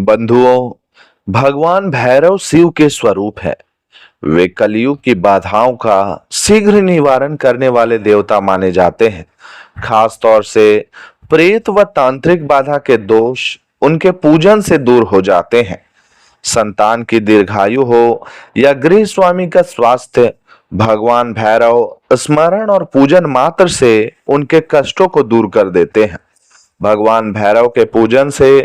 बंधुओं, भगवान भैरव शिव के स्वरूप है। वे कलयुग की बाधाओं का शीघ्र निवारण करने वाले देवता माने जाते हैं। खास तौर से प्रेत व तांत्रिक बाधा के दोष उनके पूजन से दूर हो जाते हैं। संतान की दीर्घायु हो या गृह स्वामी का स्वास्थ्य, भगवान भैरव स्मरण और पूजन मात्र से उनके कष्टों को दूर कर देते हैं। भगवान भैरव के पूजन से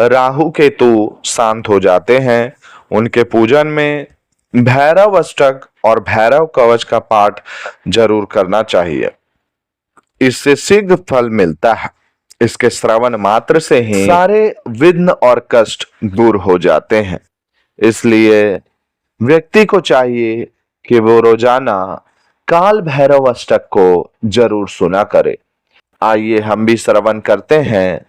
राहु केतु शांत हो जाते हैं। उनके पूजन में भैरव अष्टक और भैरव कवच का पाठ जरूर करना चाहिए। इससे शीघ्र फल मिलता है। इसके श्रवण मात्र से ही सारे विघ्न और कष्ट दूर हो जाते हैं। इसलिए व्यक्ति को चाहिए कि वो रोजाना काल भैरव अष्टक को जरूर सुना करे। आइए हम भी श्रवण करते हैं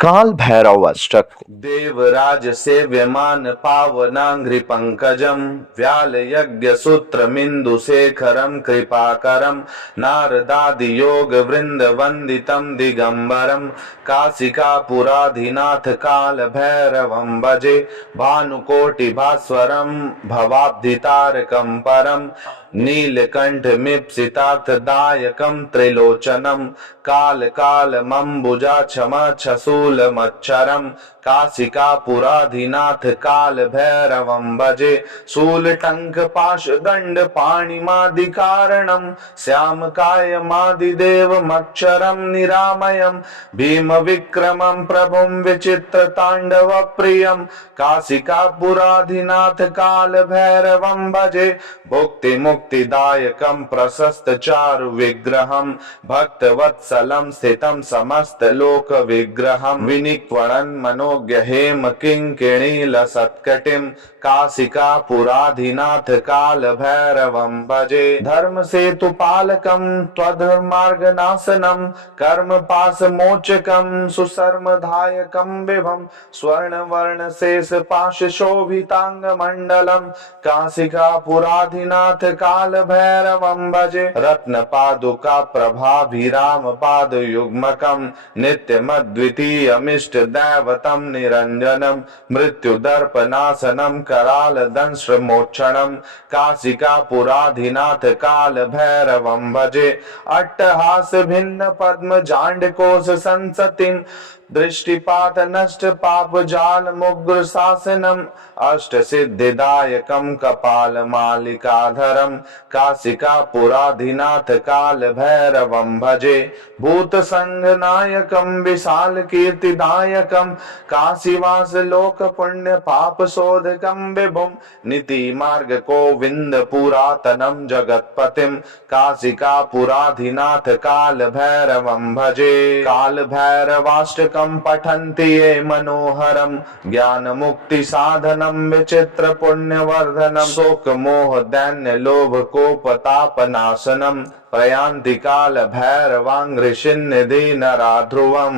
काल भैरव अष्टक। देवराज सेव्यमान पावनांघ्रि पंकजम व्याल यज्ञ सूत्र मिंदु शेखरम कृपाकरम नारदादि योग वृंद वंदितम दिगंबरम काशिका पुराधिनाथ काल भैरवम भजे भानुकोटि भास्वरम भवाब्धितारकम परम नीलकंठ मिप्सितार्थ दायकम त्रिलोचनम काल काल मंबुजा क्षम छसूल मच्छरम काशिका पुराधिनाथ काल भैरवम भजे शूल टंक पाश दंड पाणिमादि कारणम श्याम काय मादिदेव मक्षरम निरामयम भीम विक्रमम प्रभुम विचित्र तांडव प्रियम काशिका पुराधिनाथ काल भैरवम भजे भुक्ति मुक्तिदायकम प्रशस्त चारु विग्रहम भक्त वत्सलम स्थितम समस्त लोक विग्रहम विनिक्वणन मनोज्ञ हेम किंकिणी लसत्कटिम काशिका पुराधिनाथ काल भैरवम भजे धर्म सेतु पालकम त्वधर्मार्ग नाशनम कर्म पास मोचकम सुशर्म धायकम विभम स्वर्ण वर्ण शेष पाश शोभितांग मंडलम काशिका पुराधिनाथ काल भैरवम भजे रत्न पादुका प्रभाभिराम पाद युग्मकम नित्यम अद्वितीयमिष्ट दैवतम निरंजनम मृत्यु दर्पनाशनम कराल दंश मोक्षणम काशिका पुराधिनाथ काल भैरवम भजे अट्टहास भिन्न पद्म जांड कोश संसतिम दृष्टिपात नष्ट पाप जाल मुग्र शासनम अष्ट सिद्धिदायकम कपाल मालिकाधरम काशिका पुराधिनाथ काल भैरवम भजे भूत संघ नायकम विशाल कीर्तिदायकम काशीवास लोक पुण्य पाप शोधकम विभुम नीति मार्ग गोविंद पुरातनम जगतपतिम काशिका पुराधिनाथ काल भैरवम भजे काल भैरवाष्टकम पठन्ति ये मनोहरम ज्ञान मुक्ति साधनम विचित्र पुण्य वर्धनम शोक मोह दैन्य लोभ कोप ताप नाशनम प्रयांति काल भैरवांघ्रिशिन्निधि नराध्रुवम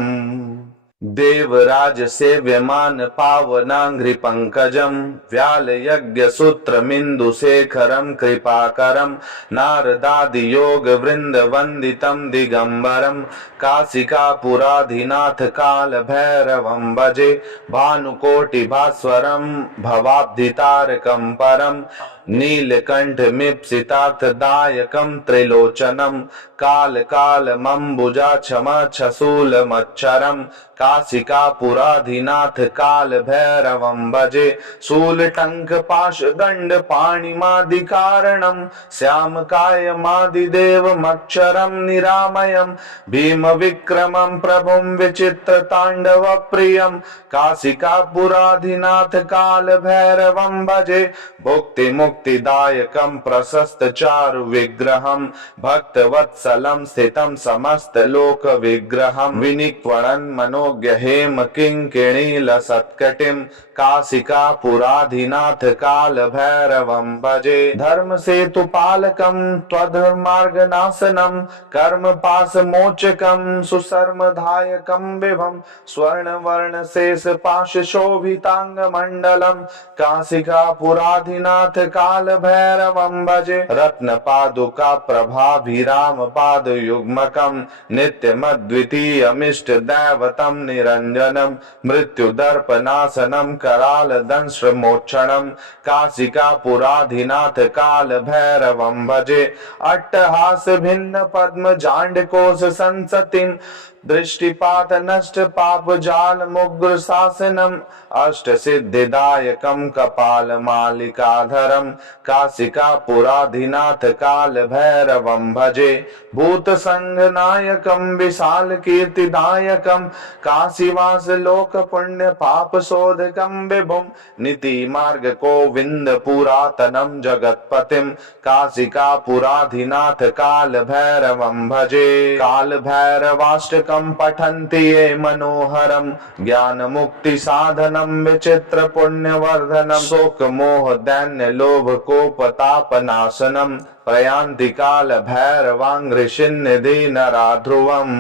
देवराज सेव्यमान पावनांघ्रि पंकजम व्याल यज्ञ सूत्र मिंदु शेखरम कृपाकरम नारदादि योग वृंद वंदितम दिगंबरम काशिका पुराधिनाथ काल भैरवम भजे भानुकोटि भास्वरम भवाब्धितारकम परम नीलकंठ मिप्सितार्थ दायकम त्रिलोचनम काल काल मंबुजा क्षम छसूल मच्छरम काशिका पुराधिनाथ काल भैरवम भजे शूल टंक पाश दंड पाणिमादि कारणम श्याम काय मादिदेव मक्षरम निरामयम भीम विक्रमम प्रभुम विचित्र तांडव प्रियम काशिका पुराधिनाथ काल भैरवम भजे भुक्ति मुक्तिदायकम प्रशस्त चारु विग्रहम भक्त वत्सलम स्थितम समस्त लोक विग्रहम विनिक्वणन मनोज्ञ हेम किंकिणी लसत्कटिम काशिका पुराधिनाथ काल भैरवम भजे धर्म सेतु पालकम त्वधर्मार्ग नाशनम कर्म पास मोचकम सुशर्म धायकम विभम स्वर्ण वर्ण शेष पाश शोभितांग मंडलम काशिका पुराधिनाथ काल भैरवं भजे रत्न पादुका प्रभाभिराम पाद युग्मकम नित्यमद्वितीयमिष्ट दैवतम निरंजनम मृत्युदर्पनाशनम कराल दंश्रमोक्षणम काशिका पुराधिनाथ काल भैरवं भजे अट्टहास भिन्न पद्म जांडकोश संसतिम दृष्टिपात नष्ट पाप जाल मुग्र शासनम अष्ट सिद्धिदायकम कपाल मालिकाधरम काशिका पुराधिनाथ काल भैरवं भजे भूत संघ नायकम विशाल कीर्तिदायकम काशीवास लोक पुण्य पाप शोधकम विभुम नीति मार्ग गोविंद पुरातनम जगतपतिम काशिका पुराधिनाथ काल भैरवं भजे काल भैरवाष्टकम पठन्ति ये मनोहरम ज्ञान मुक्ति साधनम विचित्र पुण्य वर्धनम शोक मोह दैन्य लोभ कोपताप नाशनम प्रयान्ति काल भैरवांघ्रिशिन्निधि नराध्रुवम्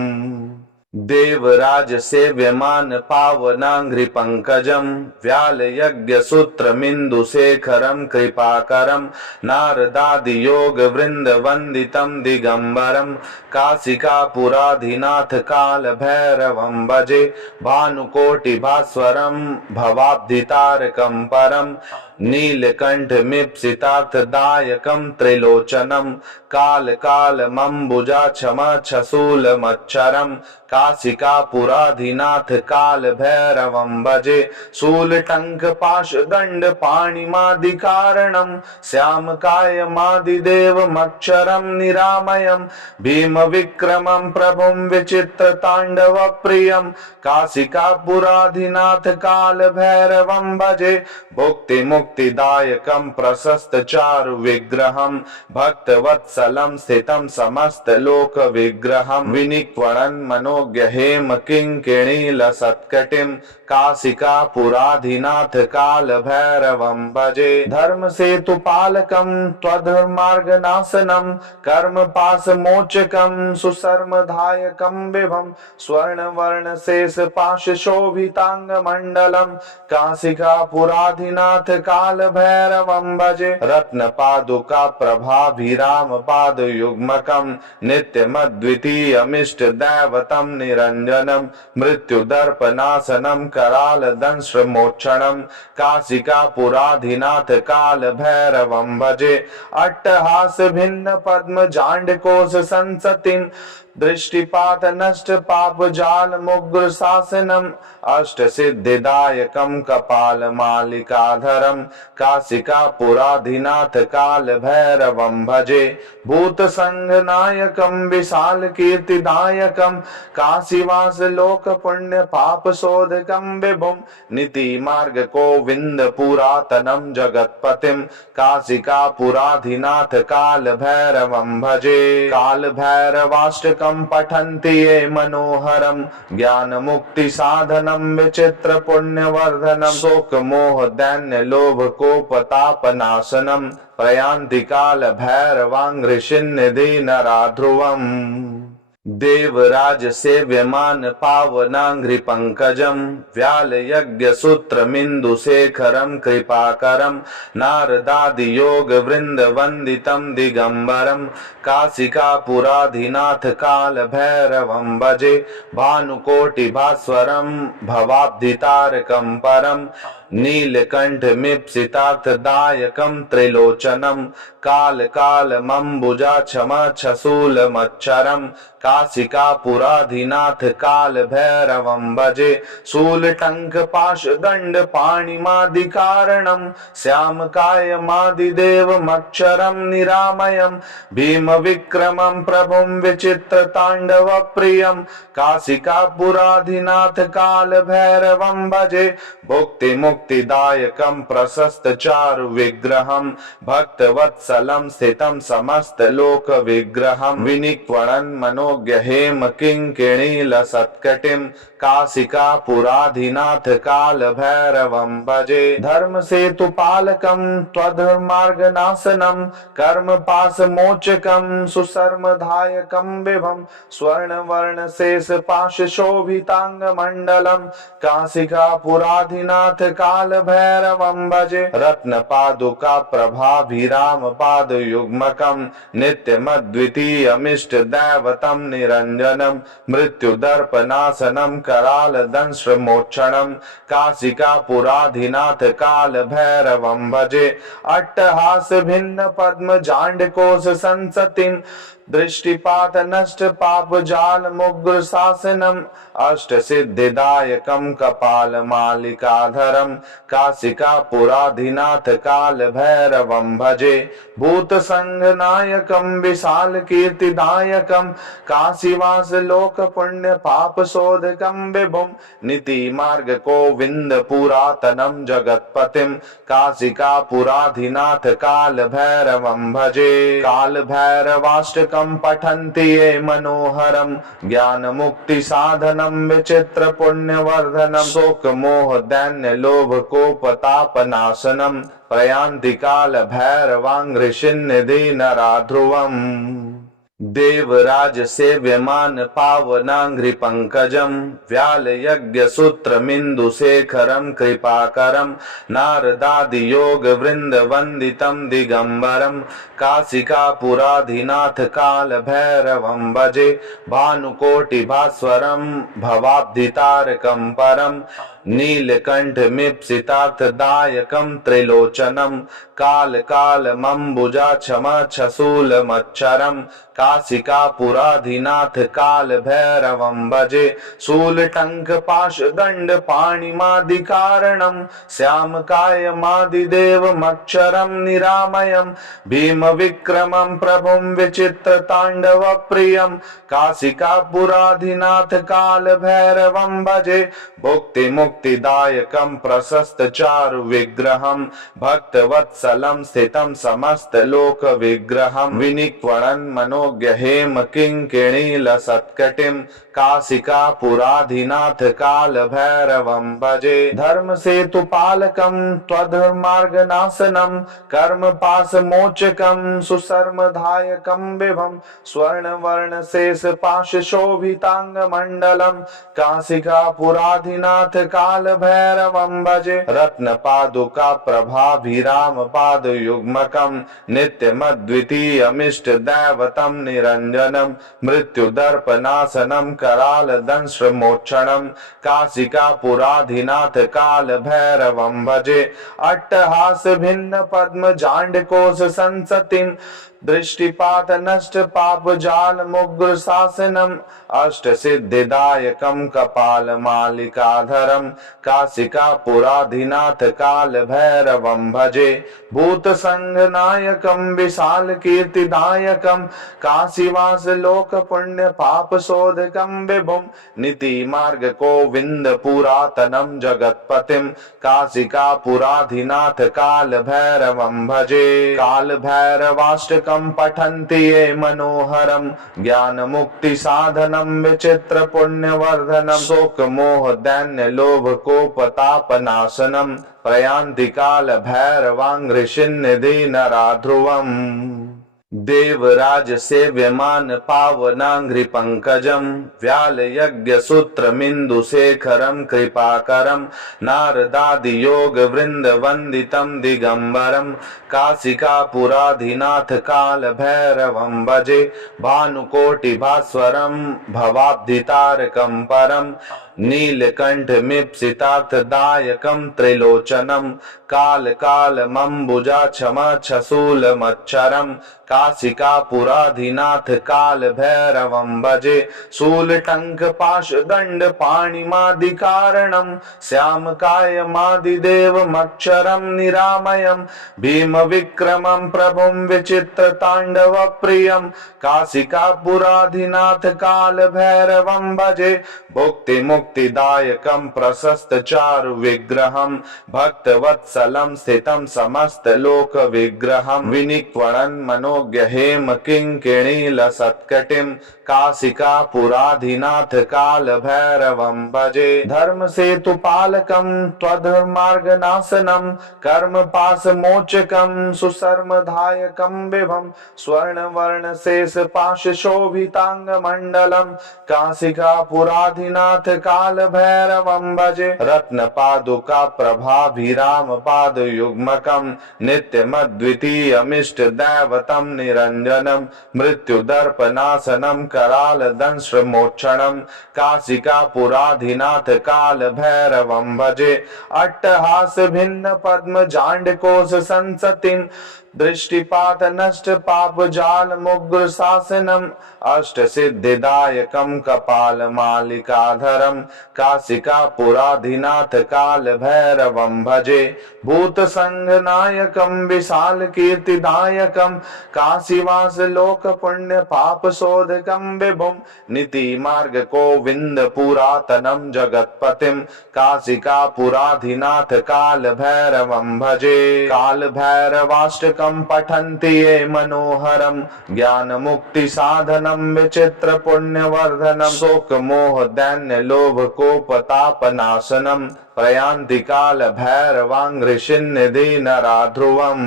देवराज सेव्यमान पावनांघ्रि पंकजम व्याल यज्ञ सूत्र मिंदु शेखरम कृपाकरम नारदादि योग वृंद वंदितम दिगंबरम काशिका पुराधिनाथ काल भैरवं भजे भानुकोटि भास्वरम भवाब्धितारकम परम नीलकंठ मिप्सितार्थदायकम त्रिलोचनम काल काल मंबुजा क्षमा छसूल मच्छरम काशिका पुराधिनाथ काल भैरवं भजे शूल टंक पाश दंड पाणिमादि कारणम श्याम काय मादिदेव मक्षरम निरामयम भीम विक्रमम प्रभुम विचित्र तांडव प्रियम काशिका पुराधिनाथ काल भैरवं भजे भुक्ति मुक्तिदायकम प्रशस्त चारु विग्रहम भक्त वत्सलम स्थितम समस्त लोक विग्रहम विनिक्वणन मनोज्ञ हेम किंकिणी लसत्कटिम काशिका पुराधिनाथ काल भैरवं भजे धर्म सेतु पालकम त्वधर्मार्ग नाशनम कर्म पास मोचकम सुसर्मधायकम विभम स्वर्ण वर्ण शेष पाश शोभितांग मंडलम काशिका पुराधिनाथ काल भैरवं भजे रत्न पादुका प्रभाभिराम पाद युग्मकम नित्यमद्वितीयमिष्ट दैवतम निरंजनम मृत्युदर्पनाशनम कराल दंश्रमोक्षणम काशिका पुराधिनाथ काल भैरवं भजे अट्टहास भिन्न पद्म जांडकोश संसतिम दृष्टिपात नष्ट पाप जाल मुग्र शासनम अष्ट सिद्धिदायकम कपाल मालिकाधरम काशिका पुराधिनाथ काल भैरवं भजे भूत संघ नायकम विशाल कीर्तिदायकम काशीवास लोक पुण्य पाप शोधकम विभुम नीति मार्ग गोविंद पुरातनम जगतपतिम काशिका पुराधिनाथ काल भैरवं भजे काल भैरवाष्टकम पठन्ति ये मनोहरम ज्ञान मुक्ति साधनम विचित्र पुण्य वर्धनम शोक मोह दैन्य लोभ कोपताप नाशनम प्रयान्ति काल भैरवांघ्रिशिन्निधि नराध्रुवम् देवराज सेव्यमान पावनांघ्रि पंकजम व्याल यज्ञ सूत्र मिंदु शेखरम कृपाकरम नारदादि योग वृंद वंदितम दिगंबरम काशिका पुराधिनाथ काल भैरवं भजे भानुकोटि भास्वरम भवाब्धितारकम परम नीलकंठ मिप्सितार्थदायकम त्रिलोचनम काल काल मंबुजा क्षमा छसूल मच्छरम काशिका पुराधिनाथ काल भैरवं भजे शूल टंक पाश दंड पाणिमादि कारणम श्याम काय मादिदेव मक्षरम निरामयम भीम विक्रमम प्रभुम विचित्र तांडव प्रियम काशिका पुराधिनाथ काल भैरवं भजे भुक्ति मुक्तिदायकम प्रशस्त चारु विग्रहम भक्त वत्सलम स्थितम समस्त लोक विग्रहम विनिक्वणन मनोज्ञ मनोज्ञ हेम किंकिणी लसत्कटिम काशिकापुराधिनाथ काल भैरवं भजे। धर्म सेतु पालकं त्वधर्मार्गनाशनं कर्म पाश मोचकं सुशर्मदायकं विभं स्वर्ण वर्ण शेष पाश शोभितांग मंडलम काशिकापुराधिनाथ काल भैरवं भजे। रत्न पादुका प्रभाभिराम पाद युग्मकं नित्यमद्वितीयमिष्ट दैवतं निरंजनम मृत्यु दर्पनाशनम कराल दंश्र मोक्षणम काशिकापुराधिनाथ काल भैरवं भजे। अट्टहास भिन्न पद्म जांडकोश संसतिम दृष्टिपात नष्ट पाप जाल मुग्र शासनम अष्ट सिद्धिदायकम कपाल मालिकाधरम काशिकापुराधिनाथ काल भैरवं भजे। भूत संघ नायकम विशाल कीर्तिदायकम काशीवास लोक पुण्य पाप शोधकम विभुम नीति मार्ग गोविंद पुरातनम जगतपतिम काशिकापुराधिनाथ काल भैरवं भजे। काल भैरवाष्टकम पठन्ति ये मनोहरम ज्ञान मुक्ति साधनम विचित्र पुण्यवर्धनम शोक मोह दैन्य लोभ कोपतापनाशनम प्रयान्ति काल भैरवांघ्रिशिन्निधि नराध्रुवम्। देवराज सेव्यमान पावनांघ्रि पंकजम व्याल यज्ञ सूत्र मिंदु शेखरम कृपाकरम नारदादि योग वृंद वंदितम दिगंबरम काशिकापुराधिनाथ काल भैरवं भजे। भानुकोटि भास्वरम भवाब्धितारकम परम नीलकंठ मिप्सितार्थदायकम त्रिलोचनम काल कालमंबुजा क्षम छसूल मच्छरम काशिकापुराधिनाथ काल भैरवं भजे। शूल टंक पाश दंड पाणिमादि कारणम श्याम काय मादिदेव मक्षरम निरामयम भीम विक्रमं प्रभुं विचित्र तांडव प्रियम काशिकापुराधिनाथ काल भैरवं भजे। भुक्ति मुक्तिदायकं प्रशस्त चारु विग्रहं भक्तवत्सलं स्थितं समस्त लोक विग्रहं विनिक्वणन् मनोज्ञ हेम किंकिणी लसत्कटिं काशिकापुराधिनाथ काल भैरवं भजे। धर्म सेतु पालकं त्वधर्मार्गनाशनं कर्म पाश मोचकं सुशर्मदायकं विभं स्वर्ण वर्ण शेष पाश शोभितांग मंडलम काशिकापुराधिनाथ काल भैरवं भजे। रत्न पादुका प्रभाभिराम पाद युग्मकं नित्यमद्वितीयमिष्ट दैवतं निरंजनम मृत्यु दर्पनाशनम कराल दंश्र मोक्षणम काशिकापुराधिनाथ काल भैरवं भजे। अट्टहास भिन्न पद्म जांडकोश संसतिम दृष्टिपात नष्ट पाप जाल मुग्र शासनम अष्ट सिद्धिदायकम कपाल मालिकाधरम काशिकापुराधिनाथ काल भैरवं भजे। भूत संघ नायकम विशाल कीर्तिदायकम काशीवास लोक पुण्य पाप शोधकम विभुम नीति मार्ग गोविंद पुरातनम जगतपतिम काशिकापुराधिनाथ काल भैरवं भजे। काल भैरवाष्टकम पठन्ति ये मनोहरम ज्ञान मुक्ति साधनम विचित्र पुण्यवर्धनम शोक मोह दैन्य लोभ कोपतापनाशनम प्रयान्ति काल भैरवांघ्रिशिन्निधि नराध्रुवम्। देवराज सेव्यमान पावनांघ्रि पंकजम व्याल यज्ञ सूत्र मिंदु शेखरम कृपाकरम नारदादि योग वृंद वंदितम दिगंबरम काशिकापुराधिनाथ काल भैरवं भजे। भानुकोटि भास्वरम भवाब्धितारकम परम नीलकंठ मिप्सितार्थदायकं त्रिलोचनम काल कालमंबुजा क्षम छसूल मच्छरम काशिकापुराधिनाथ काल भैरवं भजे। शूल टंक पाश दंड पाणिमादि कारणम श्याम काय मादिदेव मक्षरम निरामयम भीम विक्रमं प्रभुं विचित्र तांडव प्रियम काशिकापुराधिनाथ काल भैरवं भजे। भुक्ति मुक्तिदायकं प्रशस्त चारु विग्रहं भक्तवत्सलं स्थितं समस्त लोक विग्रहं विनिक्वणन् मनोज्ञ हेम किंकिणीलसत्कटिं काशिकापुराधिनाथ काल भैरवं भजे। धर्म सेतु पालकं त्वधर्मार्गनाशनं कर्म पाश मोचकं सुशर्मदायकं विभं स्वर्ण वर्ण शेष पाश शोभितांग मंडलम काशिकापुराधिनाथ काल भैरवं भजे। रत्न पादुका प्रभाभिराम पाद युग्मकं नित्यमद्वितीयमिष्ट दैवतं निरंजनम मृत्युदर्पनाशनं कराल दंश मोक्षणं काशिकापुराधिनाथ काल भैरवं भजे। अट्टहास भिन्न पद्म जांडकोश संसतिं दृष्टिपात नष्ट पाप जाल मुग्र शासनम अष्ट सिद्धिदायकं कपाल मालिकाधरम काशिकापुराधिनाथ काल भैरवं भजे। भूत संघ नायकं विशाल कीर्तिदायकं काशीवास लोक पुण्य पाप शोधकं विभुं नीति मार्ग गोविंद पुरातनम जगतपतिं काशिकापुराधिनाथ काल भैरवं भजे। काल भैरवाष्टकं पठन्ति ये मनोहरं ज्ञान मुक्ति साधनं विचित्र पुण्य वर्धनं शोक मोह दैन्य लोभ कोपतापनाशनं प्रयान्ति काल भैरवांघ्रिशिन्निधि नराध्रुवम्।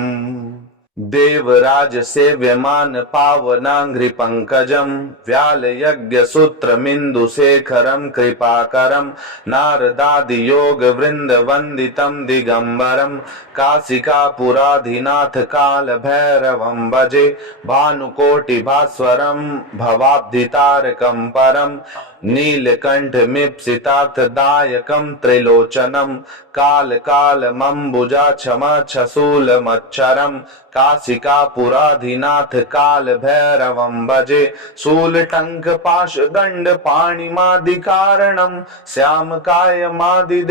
देवराज सेव्यमान पावनांघ्रि पंकजं व्याल यज्ञ सूत्र मिंदु शेखरं कृपाकरं नारदादि योग वृंद वंदितं दिगंबरं काशिकापुराधिनाथ काल भैरवं भजे। भानुकोटि भास्वरं भवाब्धितारकं परं नीलकंठ मीप्सितार्थदायकं त्रिलोचनं काल कालमंबुजा क्षम छशूलमच्छरं काशिकापुराधिनाथ काल भैरवं भजे। शूल टंक पाश दंड पाणिमादिकारणं श्याम कायमादिदेवमक्षरं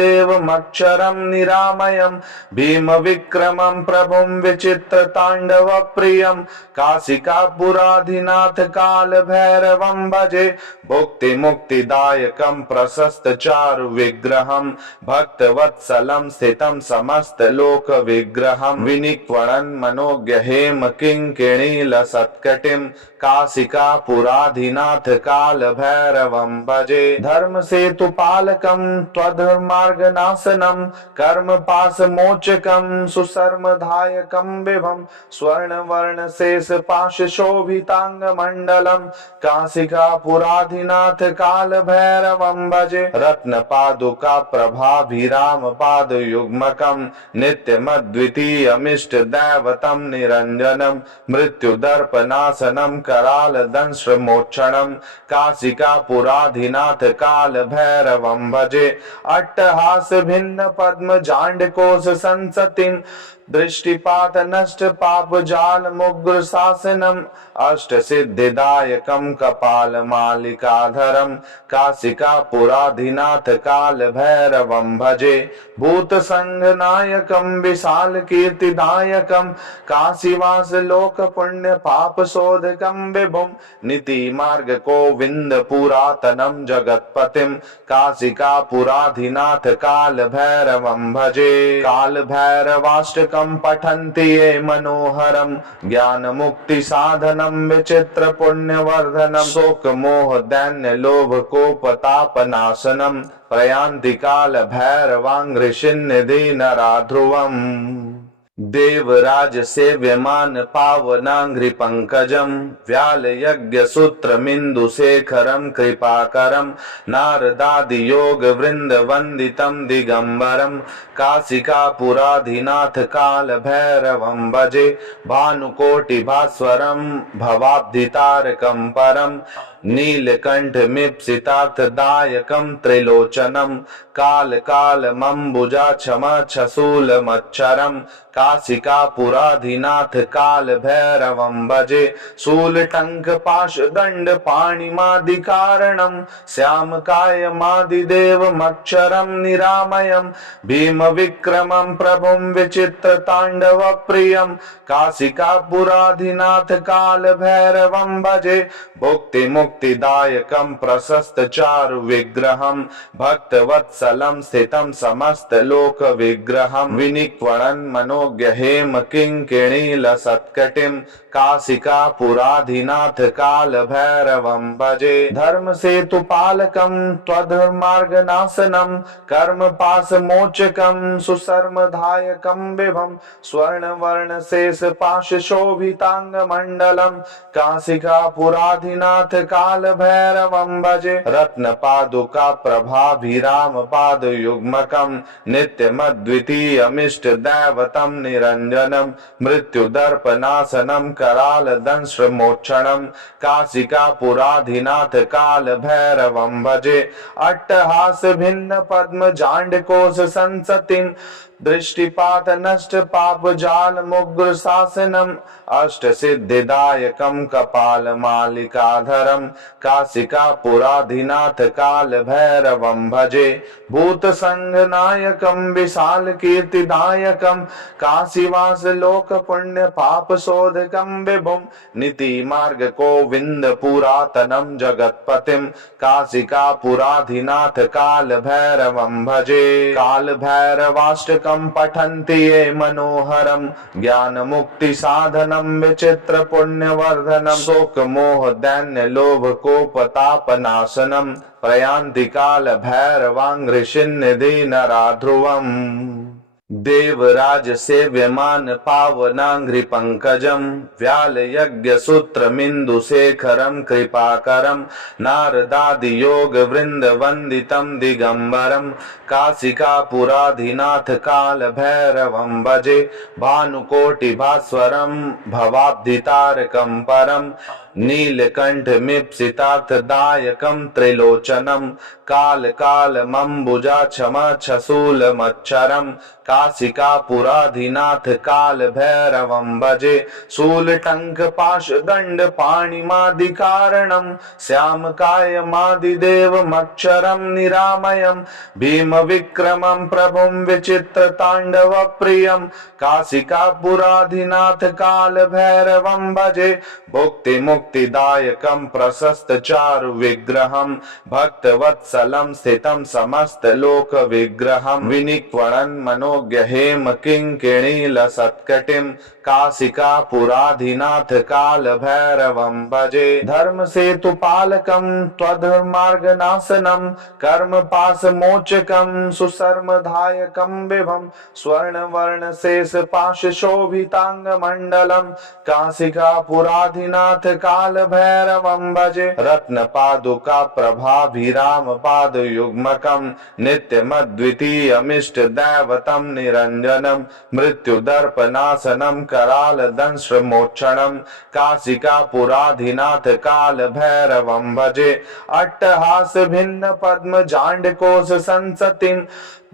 निरामयं भीम विक्रमं प्रभुं विचित्र तांडव प्रियं काशिकापुराधिनाथ काल भैरवं भजे। भुक्ति मुक्तिदायकं प्रशस्त चारु विग्रहं भक्तवत्सलं स्थितं समस्त लोक विग्रहं विनिक्वणन् मनोज्ञ हेम किंकिणीलसत्कटिं काशिकापुराधिनाथ काल भैरवं भजे। धर्म सेतु पालकं त्वधर्मार्गनाशनं कर्म पाश मोचकं सुशर्मदायकं विभं स्वर्ण वर्ण शेष पाश शोभितांग मंडलम काशिकापुराधिनाथ काल भैरवं भजे। रत्न पादुका प्रभाभिराम पाद युग्मकं नित्यमद्वितीयमिष्ट दैवतं निरंजनम मृत्युदर्पनाशनं कराल दंश मोक्षणं काशिकापुराधिनाथ काल भैरवं भजे। अट्टहास भिन्न पद्म जांडकोश संसतिं दृष्टिपात नष्ट पाप जाल मुग्र शासनम अष्ट सिद्धिदायकं कपाल मालिकाधरं काशिकापुराधिनाथ काल भैरवं भजे। भूत संघ नायकं विशाल कीर्तिदायकं काशीवास लोक पुण्य पाप शोधकं विभुं नीति मार्ग गोविंद पुरातनं जगतपतिं काशिकापुराधिनाथ काल भैरवं भजे। काल भैरवाष्टकं पठन्ति ये मनोहरं ज्ञान मुक्ति साधनं विचित्र पुण्य वर्धनं शोक मोह दैन्य लोभ कोपतापनाशनं प्रयान्ति काल भैरवांघ्रिशिन्निधि नराध्रुवम्। देवराज सेव्यमान पावनांघ्रि पंकजं व्याल यज्ञ सूत्र मिंदु शेखरं कृपाकरं नारदादि योग वृंद वंदितं दिगंबरं काशिकापुराधिनाथ काल भैरवं भजे। भानुकोटि भास्वरं भवाब्धितारकं परं नीलकंठ मीप्सितार्थदायकं त्रिलोचनं काल कालमंबुजा क्षम छशूलमच्छरं काशिकापुराधिनाथ काल भैरवं भजे। शूल टंक पाश दंड पाणिमादिकारणं श्याम कायमादिदेवमक्षरं निरामयं भीम विक्रमं प्रभुं विचित्र तांडव प्रियं काशिकापुराधिनाथ काल भैरवं भजे। भुक्ति मुक्ति मुक्तिदायकं प्रशस्त चारु विग्रहं भक्तवत्सलं स्थितं समस्त लोक विग्रहं विनिक्वणन् मनोज्ञ हेम किंकिणीलसत्कटिं काशिकापुराधिनाथ काल भैरवं भजे। धर्म सेतु पालकं त्वधर्मार्गनाशनं कर्म पाश मोचकं सुशर्मधायकं विभं स्वर्ण वर्ण शेष पाश शोभितांग मंडलम काशिकापुराधिनाथ काल भैरवं भजे। रत्न पादुका प्रभाभिराम पाद युग्मकं नित्यमद्वितीयमिष्ट दैवतं निरंजनम मृत्युदर्पनाशनं कराल दंश मोक्षणं काशिकापुराधिनाथ काल भैरवं भजे। अट्टहास भिन्न पद्म जांडकोश संसतिं दृष्टिपात नष्ट पाप जाल मुग्र शासनम अष्ट सिद्धिदायकं कपाल मालिकाधरम काशिकापुराधिनाथ काल भैरवं भजे। भूत संग नायकं विशाल कीर्तिदायकं काशीवास लोक पुण्य पाप शोधकं विभुं नीति मार्ग गोविंद पुरातनम जगतपतिं काशिकापुराधिनाथ काल भैरवं भजे। काल भैरवाष्टकं पठन्ति ये मनोहरं ज्ञान मुक्ति साधनं विचित्र पुण्यवर्धनं शोक मोह दैन्य लोभ कोपतापनाशनं प्रयान्ति काल भैरवांघ्रिशिन्निधि नराध्रुवम्। देवराज सेव्यमान पावनांघ्रि पंकजं व्याल यज्ञ सूत्रमिन्दु शेखरं कृपाकरं नारदादि योग वृंद वंदितं दिगंबरं काशिकापुराधिनाथ काल भैरवं भजे। भानुकोटि भास्वरं भवाब्धितारकं परं नीलकंठ मीप्सितार्थदायकं त्रिलोचनं काल कालमंबुजा क्षम छशूल मच्छरं काशिकापुराधिनाथ काल भैरवं भजे। शूल टंक पाश दंड पाणिमादि कारणं श्याम कायमादिदेव मक्षरं निरामयं भीम विक्रमं प्रभुं विचित्र तांडव प्रियं काशिकापुराधिनाथ काल भैरवं भजे। भुक्ति मुक्तिदायकं प्रशस्त चारु विग्रहं भक्तवत्सलं स्थितं समस्त लोक विग्रहं विनिक्वणन् मनोज्ञ हेम किंकिणीलसत्कटिं काशिकापुराधिनाथ काल भैरवं भजे। धर्म सेतु पालकं त्वधर्मार्गनाशनं कर्म पाश मोचकं सुशर्मधायकं विभं स्वर्ण वर्ण शेष पाश शोभितांग मंडलम काशिकापुराधिनाथ काल भैरवं भजे। रत्न पादुका प्रभाभिराम पाद युग्मकं नित्यमद्वितीयमिष्ट दैवतं निरंजनम मृत्युदर्पनाशनं कराल दंश मोक्षणं काशिकापुराधिनाथ काल भैरवं भजे। अट्टहास भिन्न पद्म जांडकोश संसतिं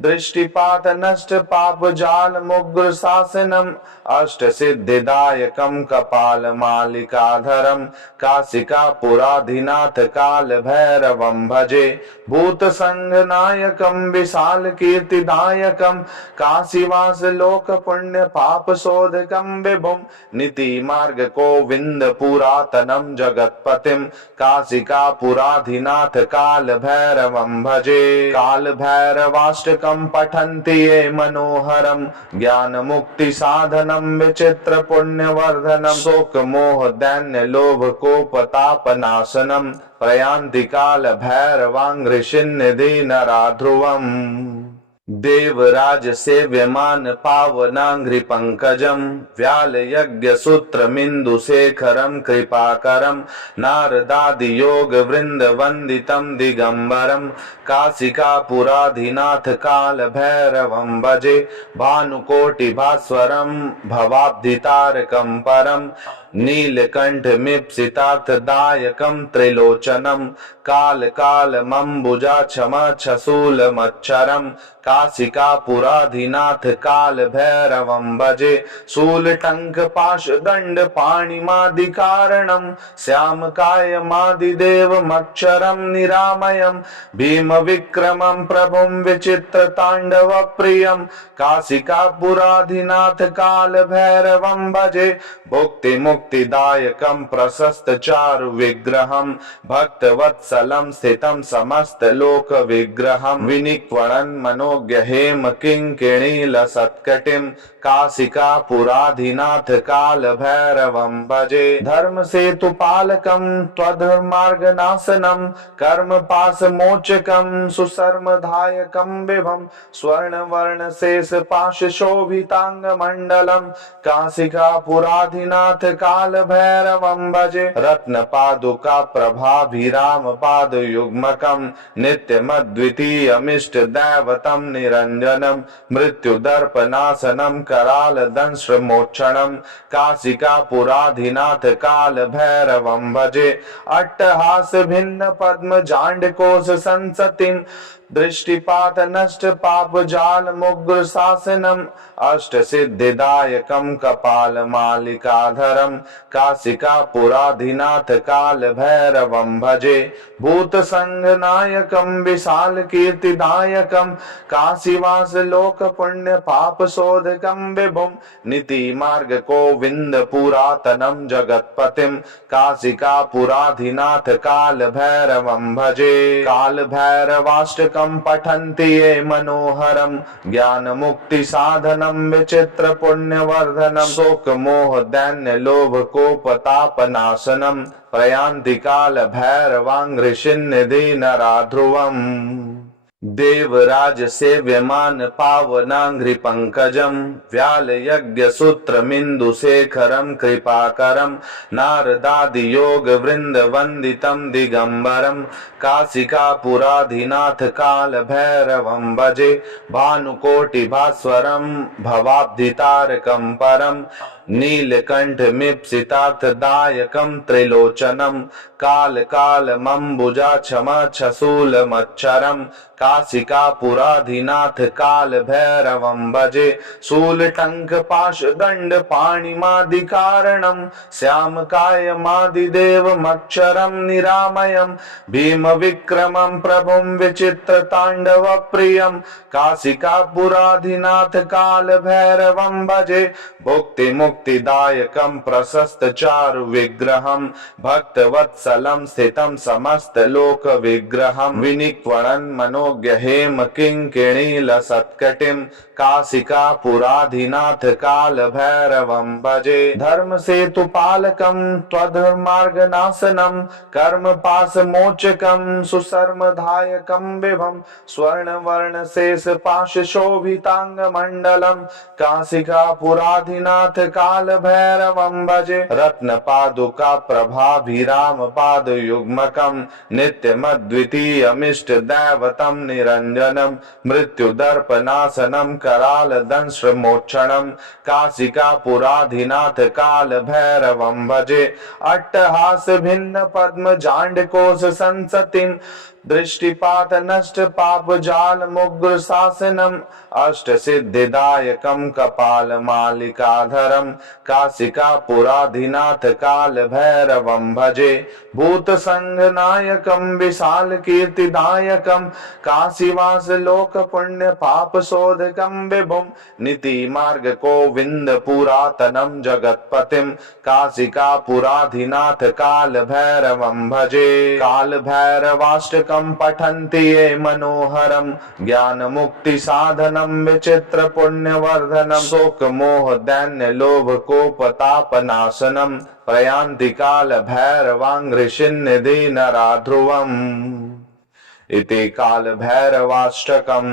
दृष्टिपात नष्ट पाप जाल मुग्र शासनम अष्ट सिद्धिदायकं कपाल मालिकाधरं काशिकापुराधिनाथ काल भैरवं भजे। भूत संग नायकं विशाल कीर्तिदायकं काशीवास लोक पुण्य पाप शोधकं विभुं नीति मार्ग गोविंद पुरातनं जगतपतिं काशिकापुराधिनाथ काल भैरवं भजे। काल भैरवाष्टकं पठन्ति ये मनोहरं ज्ञान मुक्ति साधनं विचित्र पुण्यवर्धनं शोक मोह दैन्य लोभ कोपतापनाशनं प्रयान्ति काल भैरवांघ्रिशिन्निधि नराध्रुवम्। देवराज सेव्यमान पावनांघ्रि पंकजं व्याल यज्ञ सूत्रमिन्दु शेखरं कृपाकरं नारदादि योग वृंद वंदितं दिगंबरं काशिकापुराधिनाथ काल भैरवं भजे। भानुकोटि भास्वरं भवाब्धितारकं परं नीलकंठ मीप्सितार्थदायकं त्रिलोचनं काल कालमंबुजा क्षम छशूल मच्छरं काशिकापुराधिनाथ काल भैरवं भजे। शूल टंक पाश दंड पाणिमादि कारणं श्याम कायमादिदेव मक्षरं निरामयं भीम विक्रमं प्रभुं विचित्र तांडव प्रियं काशिकापुराधिनाथ काल भैरवं भजे। भुक्ति मुक्ति मुक्तिदायकं प्रशस्त चारु विग्रहं भक्तवत्सलं स्थितं समस्त लोक विग्रहं विनिक्वणन् मनोज्ञ हेम किंकिणीलसत्कटिं काशिका पुराधिनाथ काल भैरवं भजे। धर्म सेतु पालकं त्वधर्मार्गनाशनं कर्म पास मोचकं सुशर्मदायकं विभं स्वर्ण वर्ण शेष पाश शोभितांग मंडलम काशिका पुराधिनाथ काल भैरवं भजे। रत्न पादुका प्रभाभिराम पाद युग्मकं नित्यमद्वितीयमिष्ट दैवतं निरंजनम मृत्यु दर्पनाशनम कराल दंश मोक्षणम काशिका पुराधिनाथ काल भैरवं भजे। अट्टहास भिन्न पद्म जांड कोश संसतिम दृष्टिपात नष्ट पाप जाल मुग्र शासनम अष्ट सिद्धिदायकम कपाल मालिकाधरम काशिका पुराधिनाथ काल भैरवं भजे। भूत संघ नायकम विशाल कीर्तिदायकम काशीवास लोक पुण्य पाप शोधकम विभुम नीति मार्ग गोविंद पुरातनम जगतपतिम काशिका पुराधिनाथ काल भैरवं भजे। काल भैरवाष्टकम पठन्ति ये मनोहरम ज्ञान मुक्ति साधनम विचित्र पुण्य वर्धनम शोक मोह दैन्य लोभ कोपताप नाशनम प्रयान्ति काल भैरवांघ्रिशिन्निधि नराध्रुवम्। देवराज सेव्यमान पावनांघ्रि पंकजम व्याल यज्ञ सूत्र मिंदु शेखरम कृपाकरम नारदादि योग वृंद वंदितम दिगंबरम काशिका पुराधिनाथ काल भैरवं भजे। भानुकोटि भास्वरम भवाब्धितारकम परम नीलकंठ मिप्सितार्थदायकं त्रिलोचनम काल काल मंबुजा क्षम छसूल मच्छरम काशिका पुराधिनाथ काल भैरवं भजे। शूल टंक पाश दंड पाणिमादि कारणम श्याम काय मादिदेव मक्षरम निरामयम भीम विक्रमं प्रभुं विचित्र तांडव प्रियम काशिका पुराधिनाथ काल भैरवं भजे। भुक्ति मुक्तिदायकं प्रशस्त चारु विग्रहं भक्तवत्सलं स्थितं समस्त लोक विग्रहं विनिक्वणन् मनोज्ञ हेम किंकिणीलसत्कटिं काशिका पुराधिनाथ काल भैरवं भजे। धर्म सेतु पालकं त्वधर्मार्गनाशनं कर्म पास मोचकं सुशर्मदायकं विभं स्वर्ण वर्ण शेष पाश शोभितांग मंडलम काशिका पुराधिनाथ काल भैरवं भजे। रत्न पादुका प्रभाभिराम पाद युग्मकं नित्यमद्वितीयमिष्ट दैवतं निरंजनम मृत्यु दर्पनाशनम कराल दंश मोक्षणम काशिका पुराधिनाथ काल भैरवं भजे। अट्टहास भिन्न पद्म जांड कोश संसतिम दृष्टिपात नष्ट पाप जाल मुग्र शासनम अष्ट सिद्धिदायकम कपाल मालिकाधरम काशिका पुराधिनाथ काल भैरवं भजे। भूत संघ नायकम विशाल कीर्तिदायकम काशीवास लोक पुण्य पाप शोधकम विभुम नीति मार्ग गोविंद पुरातनम जगतपतिम काशिका पुराधिनाथ काल भैरवं भजे। काल भैरवाष्टकम पठन्ति ये मनोहरम ज्ञान मुक्ति साधनम विचित्र पुण्य वर्धनम शोक मोह दैन्य लोभ कोपताप नाशनम प्रयान्ति काल भैरवांघ्रिशिन्निधि नराध्रुवम् इति काल भैरवाष्टकम्।